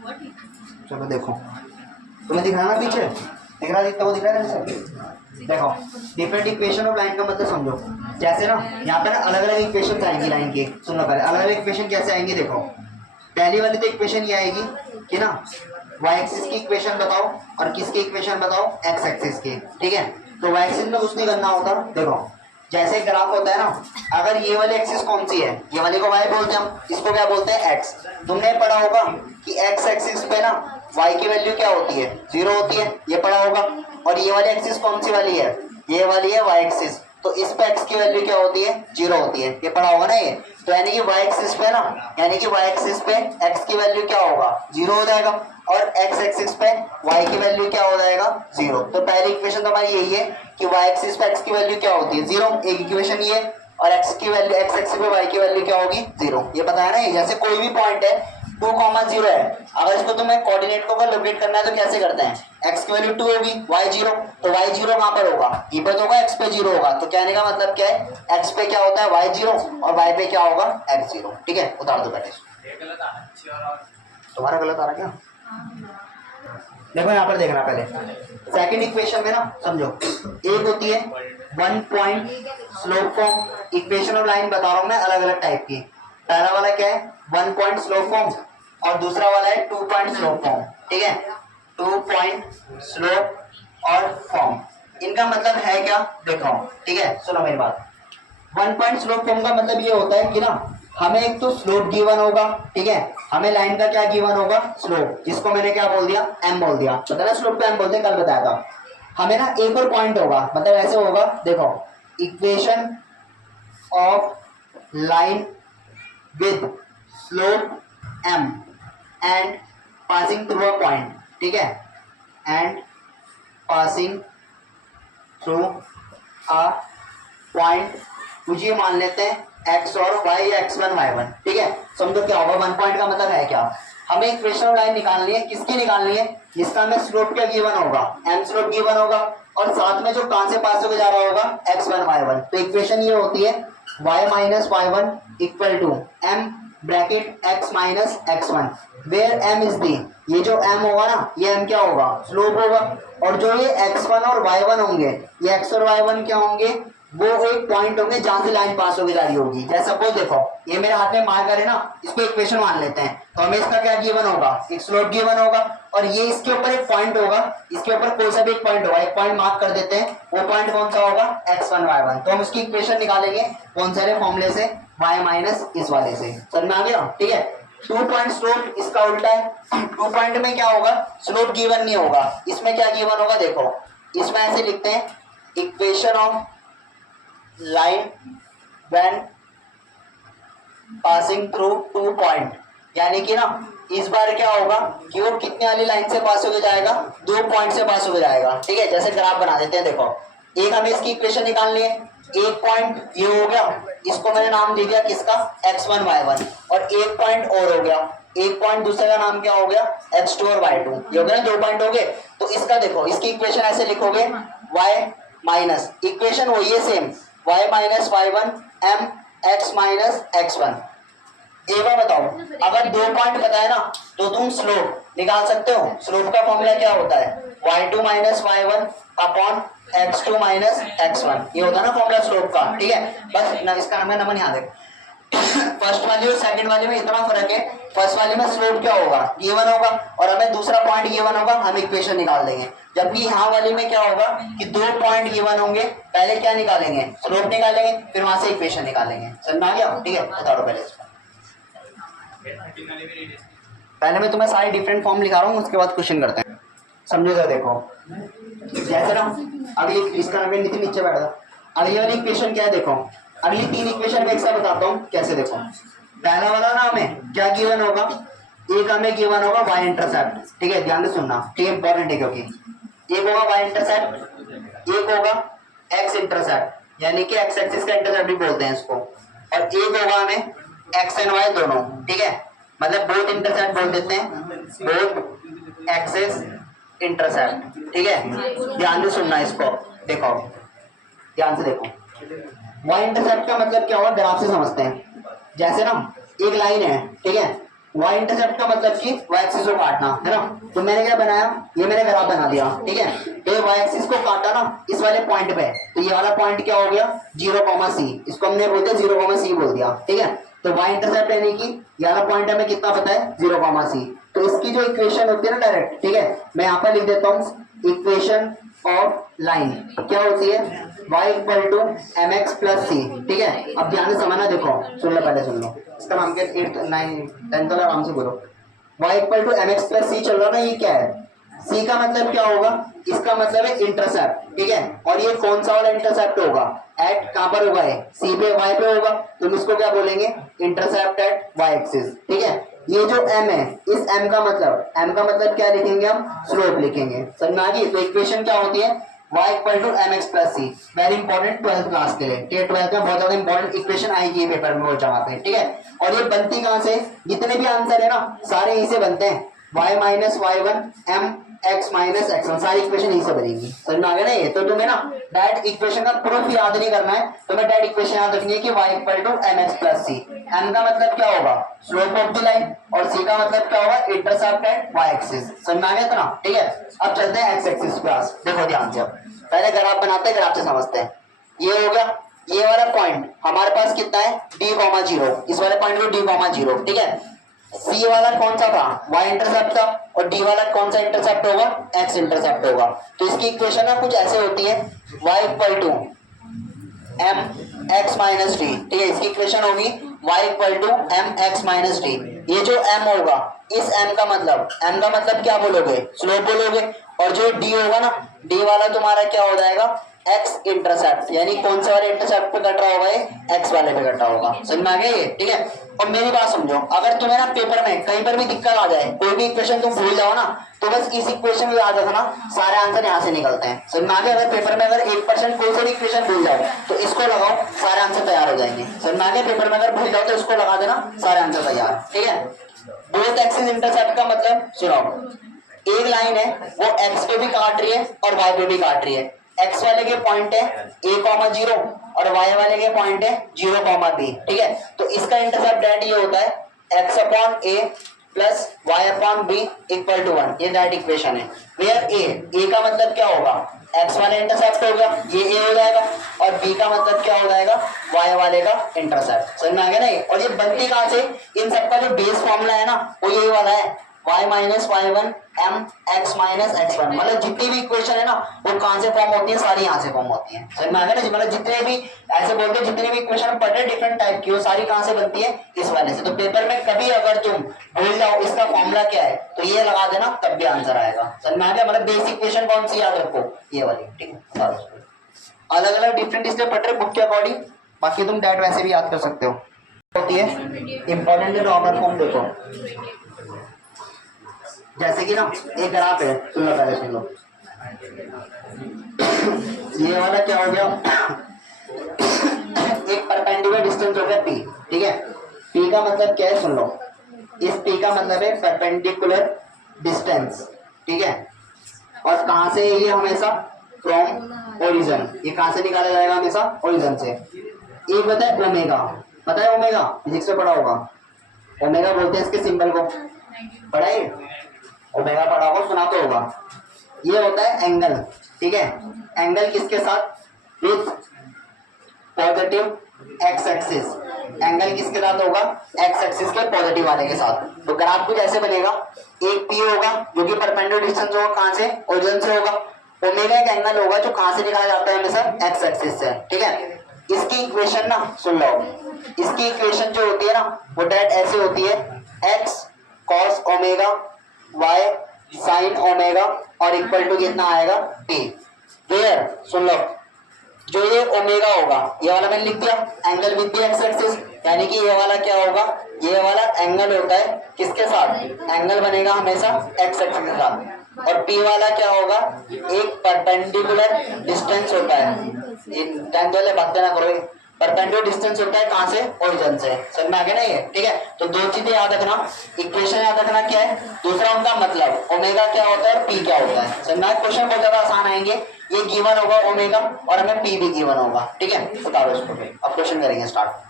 चलो देखो, तुम्हें दिख रहा है ना पीछे, दिख रहा दिखता वो दिख रहा है ना। देखो डिफरेंट इक्वेशन ऑफ लाइन का मतलब समझो। जैसे ना यहाँ पे ना अलग अलग इक्वेशन आएंगी लाइन की। सुनो पहले अलग अलग इक्वेशन कैसे आएंगी। देखो पहली वाली तो इक्वेशन ये आएगी कि ना y एक्सिस की इक्वेशन बताओ और किसकी इक्वेशन बताओ, x एक्सिस की। ठीक है, तो y एक्सिस में कुछ नहीं करना होता। देखो जैसे ग्राफ होता है ना, अगर ये वाली एक्सिस कौन सी है, ये वाली को y बोलते हैं हम, इसको क्या बोलते हैं x। तुमने पढ़ा होगा कि x एक्सिस पे ना y की वैल्यू क्या होती है, 0 होती है, ये पढ़ा होगा। और ये वाली एक्सिस कौन सी वाली है, ये वाली है y एक्सिस, तो इस पे x की वैल्यू क्या होती है, 0 होती है, ये पढ़ा होगा ना ये। तो यानी कि y एक्सिस पे ना, यानी कि y एक्सिस पे x की वैल्यू क्या होगा, 0 हो जाएगा, और x एक्सिस पे y की वैल्यू क्या हो जाएगा, 0। तो पहली इक्वेशन तो हमारी यही है कि y एक्सिस पे x की वैल्यू क्या होती है, 0, एक इक्वेशन ये। और x की वैल्यू, x एक्सिस पे y की वैल्यू क्या होगी, 0, ये पता है ना ये। जैसे कोई भी पॉइंट है 2,0 है, अगर इसको तुम्हें कोऑर्डिनेट को अगर लोकेट करना है तो कैसे करते हैं, x की वैल्यू 2 होगी, y 0, तो y 0 कहां पर होगा, ये पे तो होगा, x पे 0 होगा। तो कहने का मतलब क्या है, x पे क्या होता है y 0 और y पे क्या होगा x 0। ठीक है, उतार दो पहले। तुम्हारा गलत आ रहा क्या, देखो यहाँ पर देखना पहले सेकंड इक्वेशन में ना समझो, एक होती है 1 point slope form. Equation of line बता रहा हूं मैं अलग अलग टाइप की। पहला वाला क्या है 1 पॉइंट स्लोप फॉर्म, और दूसरा वाला है 2 पॉइंट स्लोप फॉर्म। ठीक है, 2 पॉइंट स्लोप और फॉर्म, इनका मतलब है क्या, देखो। ठीक है, सुनो मेरी बात। 1 पॉइंट स्लोप फॉर्म का मतलब ये होता है कि ना हमें एक तो स्लोप गिवन होगा। ठीक है, हमें लाइन का क्या गिवन होगा, स्लोप, जिसको मैंने क्या बोल दिया, m बोल दिया। पता ना स्लोप को m बोलते हैं, कल बताया था। हमें ना एक और पॉइंट होगा, मतलब ऐसे होगा, देखो equation of line with slope m and passing through a point. ठीक है, and passing through a point, मुझे मान लेते हैं x और y, x1 y1। ठीक है, समझो क्या होगा, 1 पॉइंट का मतलब है क्या, हमें इक्वेशन ऑफ लाइन निकालनी है, किसकी निकालनी है, जिसका हमें स्लोप क्या गिवन होगा, m स्लोप गिवन होगा, और साथ में जो कहां से पास होकर जा रहा होगा, x1 y1। तो इक्वेशन ये होती है y minus y1 equal to m bracket x minus x1, where m is the, ये जो m होगा ना, ये m क्या होगा, स्लोप होगा। और जो ये x1 और y1 होंगे, ये x और y1 क्या होंगे, वो एक पॉइंट होंगे जहां से लाइन पास होकर जा रही होगी। जैसे सपोज देखो ये मेरे हाथ में मार्कर है ना, इसको इक्वेशन मान लेते हैं, तो हमें इसका क्या गिवन होगा, एक स्लोप गिवन होगा, और ये इसके ऊपर एक पॉइंट होगा, इसके ऊपर कोई सा भी एक पॉइंट होगा, एक पॉइंट मार्क कर देते हैं, वो पॉइंट कौन सा होगा, x1 y1। तो हम उसकी इक्वेशन निकालेंगे कौन से फॉर्मूले से, y माइनस इस वाले से। समझ में आ गया। ठीक है, 2 पॉइंट स्लोप इसका उल्टा है। 2 पॉइंट में क्या होगा, स्लोप गिवन नहीं होगा, इसमें क्या गिवन होगा, देखो इसमें ऐसे लिखते हैं equation of line when passing through 2 point, यानी कि ना इस बार क्या होगा कि वो कितने वाली लाइन से पास होकर जाएगा, 2 पॉइंट से पास होकर जाएगा। ठीक है, जैसे ग्राफ बना देते हैं, देखो एक हमें इसकी इक्वेशन निकालनी है, एक पॉइंट ये हो गया, इसको मैंने नाम दे दिया किसका, x1 y1, और एक पॉइंट और हो गया, एक पॉइंट दूसरे का नाम क्या हो गया, x2 और y2, ये हो गया ना, 2 पॉइंट हो गए। तो इसका देखो, इसकी इक्वेशन ऐसे लिखोगे, y माइनस, इक्वेशन वही है same, y minus y1 m x minus x1। एक बार बताओ, अगर 2 पॉइंट पता है ना, तो तुम स्लोप निकाल सकते हो। स्लोप का फॉर्मूला क्या होता है, y2 minus y1 upon x2 minus x1, ये होता है ना फॉर्मूला स्लोप का। ठीक है, बस ना इसका हमें नंबर याद है। फर्स्ट वाली और सेकंड वाली में इतना फर्क है, फर्स्ट वाली में स्लोप क्या होगा, गिवन होगा, और हमें दूसरा पॉइंट गिवन होगा, हम इक्वेशन निकाल देंगे। जबकि यहाँ वाली में क्या होगा कि 2 पॉइंट गिवन होंगे, पहले क्या निकालेंगे, स्लोप निकालेंगे, फिर वहां से इक्वेशन निकालेंगे। समझ में आ गया। ठीक है, बताओ पहले इसको। पहले मैं तुम्हें सारे डिफरेंट फॉर्म लिखा रहा हूँ, उसके बाद क्वेश्चन करते हैं। समझो सर, देखो जैसे ना अगली, इसका नाम नीचे नीचे बैठ जाओ, अगली वाली इक्वेशन क्या है, देखो अगली 3 इक्वेशन में एक साथ बताता हूँ कैसे। देखो पहला वाला ना हमें क्या गिवन होगा, एक हमें गिवन होगा y इंटरसेप्ट। ठीक है, ध्यान से सुनना, ठीक है, इंपॉर्टेंट है, क्योंकि एक होगा y इंटरसेप्ट, एक होगा x इंटरसेप्ट, यानी कि x एक्सिस का इंटरसेप्ट भी बोलते हैं इसको, और एक होगा हमें x एंड y दोनों। ठीक है, मतलब बोथ इंटरसेप्ट बोल देते हैं, बोथ एक्सिस इंटरसेप्ट। ठीक है, ध्यान से सुनना इसको, देखो ध्यान से देखो, y इंटरसेप्ट का मतलब क्या होगा, ग्राफ से समझते हैं। जैसे ना एक लाइन है, ठीक है, वाई इंटरसेप्ट का मतलब कि वाई एक्सिस को काटना है ना। तो मैंने क्या बनाया, ये मैंने ग्राफ बना दिया, ठीक है। तो ये वाई एक्सिस को काटा ना इस वाले पॉइंट पे, तो ये वाला पॉइंट क्या हो गया 0,c, इसको हमने बोलते 0,c बोल दिया, ठीक है। तो वाई इंटरसेप्ट यानी कि ये वाला पॉइंट हमें कितना पता है 0,c। तो इसकी जो इक्वेशन होती है ना डायरेक्ट, ठीक है, मैं यहाँ पर लिख देता हूँ इक्वेशन ऑफ लाइन क्या होती है y equal to M x plus c, ठीक है। अब ध्यान से समझना, देखो सुन लो, पहले सुन लो, इसका नाम क्या 8th 9th 10th वाला आराम से बोलो। y equal to M x plus c चल रहा ना, ये क्या है, c का मतलब क्या होगा, इसका मतलब है इंटरसेप्ट, ठीक है। और ये कौन सा वाला इंटरसेप्ट होगा, एट कहां पर होगा, है c पे y पे होगा, तो इसको क्या बोलेंगे इंटरसेप्ट एट y एक्सिस, ठीक है। ये जो m है, इस m का मतलब क्या लिखेंगे हम, स्लोप लिखेंगे, समझ में आ गई। तो इक्वेशन क्या होती है y equal to M x plus C, very important 12th class के लिए, ठीक है। 12th में बहुत ज्यादा इंपॉर्टेंट इक्वेशन आएगी पेपर में, वो जगह पे, ठीक है। और ये बनती कहां से, जितने भी आंसर है ना सारे यहीं से बनते हैं, y minus y one m x minus x one, सारी इक्वेशन यहीं से बनेगी, समझ में आ गया ना। ये तो तुम्हें ना डायरेक्ट इक्वेशन का प्रूफ याद नहीं करना है, तुम्हें डायरेक्ट इक्वेशन याद रखनी है कि y equal to M x plus c, m का मतलब क्या होगा स्लोप ऑफ द लाइन, और c का मतलब क्या होगा इंटरसेप्ट एट y एक्सिस, समझ में आ गया इतना, ठीक है। अब चलते हैं x एक्सिस क्लास, देखो ध्यान से, अब पहले ग्राफ बनाते हैं, ग्राफ से समझते हैं। ये हो गया, ये वाला पॉइंट हमारे पास कितना है d,0, इस वाले पॉइंट को d,0, ठीक है। सी वाला कौन सा था y इंटरसेप्ट था, और डी वाला कौन सा इंटरसेप्ट होगा x इंटरसेप्ट होगा। तो इसकी इक्वेशन ना कुछ ऐसे होती है y equal to M x minus d, ठीक है। इसकी इक्वेशन होगी y equal to M x minus d. ये जो m होगा, इस m का मतलब क्या बोलोगे स्लोप बोलोगे, और जो d होगा ना, d वाला तुम्हारा क्या हो जाएगा x इंटरसेप्ट, यानी कौन से वाले इंटरसेप्ट पे कट रहा होगा ये x वाले पे कट रहा होगा, समझ में आ गया ये, ठीक है। और मेरी बात समझो, अगर तुम्हें ना पेपर में कहीं पर भी दिक्कत आ जाए, कोई भी इक्वेशन तुम भूल जाओ ना, तो बस इस इक्वेशन को याद रखना, सारे आंसर यहाँ से निकलते हैं, समझ में आ गया। अगर पेपर में अगर 1% कोई सा भी इक्वेशन भूल जाओ तो इसको लगाओ, सारे आंसर तैयार हो जाएंगे, समझ में आ गया। पेपर में अगर भूल जाओ तो इसको लगा देना, सारे आंसर तैयार, ठीक है। बोथ एक्सिस इंटरसेप्ट का मतलब सुनाओ, एक लाइन है वो x पे भी काट रही है और y पे भी काट रही है। x वाले के पॉइंट है a,0 और y वाले के पॉइंट है 0,b, ठीक है। तो इसका इंटरसेप्ट डायरेक्ट ये होता है x upon a plus y upon b equal to 1, ये डायरेक्ट इक्वेशन है। वेयर a का मतलब क्या होगा x वाला इंटरसेप्ट होगा, ये a हो जाएगा, और b का मतलब क्या हो जाएगा y वाले का इंटरसेप्ट, समझ में आ गया ना ये। और ये बनती कहां से, इन सबका जो बेस फॉर्मूला है ना वो यही वाला है y minus y one m x minus x one, मतलब जितनी भी इक्वेशन है ना वो कहां से फॉर्म होती है, सारी यहाँ से फॉर्म होती है, समझ में आ गया ना। मतलब जितने भी ऐसे बोलते हैं, जितने भी इक्वेशन पढ़े डिफरेंट टाइप की, वो सारी कहां से बनती है इस वाले से। तो पेपर में कभी अगर तुम भूल जाओ इसका फॉर्मूला क्या है तो ये लगा देना, तब भी आंसर आएगा, समझ में आ गया। मतलब बेसिक इक्वेशन कौन सी याद रखो, ये वाली, ठीक है। अलग अलग डिफरेंट इसलिए पढ़ रहे बुक के अकॉर्डिंग, बाकी तुम डायरेक्ट वैसे भी याद कर सकते हो। होती है इंपॉर्टेंट नॉर्मल फॉर्म, देखो जैसे कि ना एक ग्राफ है, सुन लो पहले सुन लो, ये वाला क्या हो गया एक परपेंडिकुलर डिस्टेंस हो गया p, ठीक है। p का मतलब क्या है सुन लो, इस p का मतलब है परपेंडिकुलर डिस्टेंस, ठीक है। और कहां से ये हमेशा फ्रॉम ओरिजिन, ये कहां से निकाला जाएगा हमेशा ओरिजिन से। एक पता है ओमेगा, पता है ओमेगा फिजिक्स में पढ़ा होगा, ओमेगा बोलते हैं इसके सिंबल को, पढ़ा है ओमेगा पढ़ा होगा, सुना तो होगा। ये होता है एंगल, ठीक है। एंगल किसके साथ, with positive x axis, angle किसके साथ होगा एक्स एक्सिस के पॉजिटिव वाले के साथ। तो ग्राफ कुछ ऐसे बनेगा, एक पी होगा जो कि परपेंडिकुलर डिस्टेंस होगा कहां से ओरिजिन से होगा, ओमेगा एक एंगल होगा जो कहां से निकाला जाता है हमेशा एक्स एक्सिस से, ठीक है। इसकी इक्वेशन ना सुन लो, इसकी इक्वेशन जो होती है ना वो डायरेक्ट ऐसे होती है x cos omega y sine omega और इक्वल टू कितना आएगा t। क्लियर, सुन लो, जो ये ओमेगा होगा ये वाला मैंने लिख दिया angle with the x axis, यानी कि ये वाला क्या होगा, ये वाला एंगल होता है किसके साथ, एंगल बनेगा हमेशा एक्स एक्सिस के साथ। और p वाला क्या होगा, एक परपेंडिकुलर डिस्टेंस होता है, टेंथ वाले बातें ना करो, परपेंडिकुलर डिस्टेंस होता है कहां से ओरिजिन से, समझ में आ गया ना ये, ठीक है। तो दो चीजें याद रखना, इक्वेशन याद रखना क्या है, दूसरा उनका मतलब ओमेगा क्या होता है पी क्या होता है, समझ में आया। क्वेश्चन बहुत ज्यादा आसान आएंगे, ये गिवन होगा ओमेगा और हमें पी भी गिवन होगा, ठीक है। बताओ इसको, अब क्वेश्चन करेंगे स्टार्ट।